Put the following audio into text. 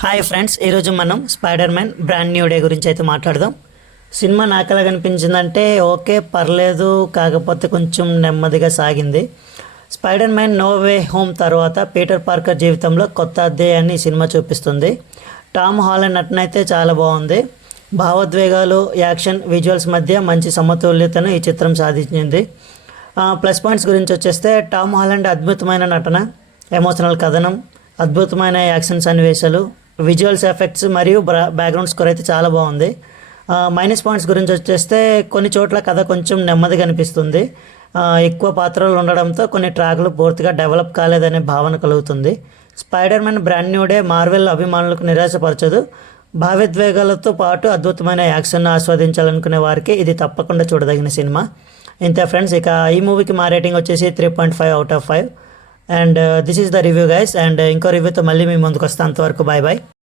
Hi friends, ఈరోజు మనం spider man brand new day గురించి అయితే మాట్లాడదాం. సినిమా నాకు ఎలా కనిపించిందంటే ఓకే పర్లేదు, కాకపోతే కొంచెం నెమ్మదిగా సాగింది. Spider Man No Way Home తర్వాత పీటర్ పార్కర్ జీవితంలో కొత్త అధ్యాయాన్ని ఈ సినిమా చూపిస్తుంది. టామ్ హాలండ్ నటన అయితే చాలా బాగుంది. భావోద్వేగాలు, యాక్షన్, విజువల్స్ మధ్య మంచి సమతుల్యతను ఈ చిత్రం సాధించింది. ప్లస్ పాయింట్స్ గురించి వచ్చేస్తే టామ్ హాలండ్ అద్భుతమైన నటన, ఎమోషనల్ కథనం, అద్భుతమైన యాక్షన్ సన్నివేశాలు, విజువల్స్ ఎఫెక్ట్స్ మరియు బ్యాక్గ్రౌండ్ స్కోర్ అయితే చాలా బాగుంది. మైనస్ పాయింట్స్ గురించి వచ్చేస్తే కొన్ని చోట్ల కథ కొంచెం నెమ్మదిగా అనిపిస్తుంది. ఎక్కువ పాత్రలు ఉండడంతో కొన్ని ట్రాక్లు పూర్తిగా డెవలప్ కాలేదనే భావన కలుగుతుంది. Spider man brand new day Marvel అభిమానులకు నిరాశపరచదు. భావోద్వేగాలతో పాటు అద్భుతమైన యాక్షన్ ఆస్వాదించాలనుకునే వారికి ఇది తప్పకుండా చూడదగిన సినిమా. ఇంతే ఫ్రెండ్స్, ఇక ఈ మూవీకి మా రేటింగ్ వచ్చేసి 3.5/5. And this is the review guys. And ఇంకో రివ్యూతో మళ్ళీ మీ ముందుకు వస్తాను. అంతవరకు బాయ్ బాయ్.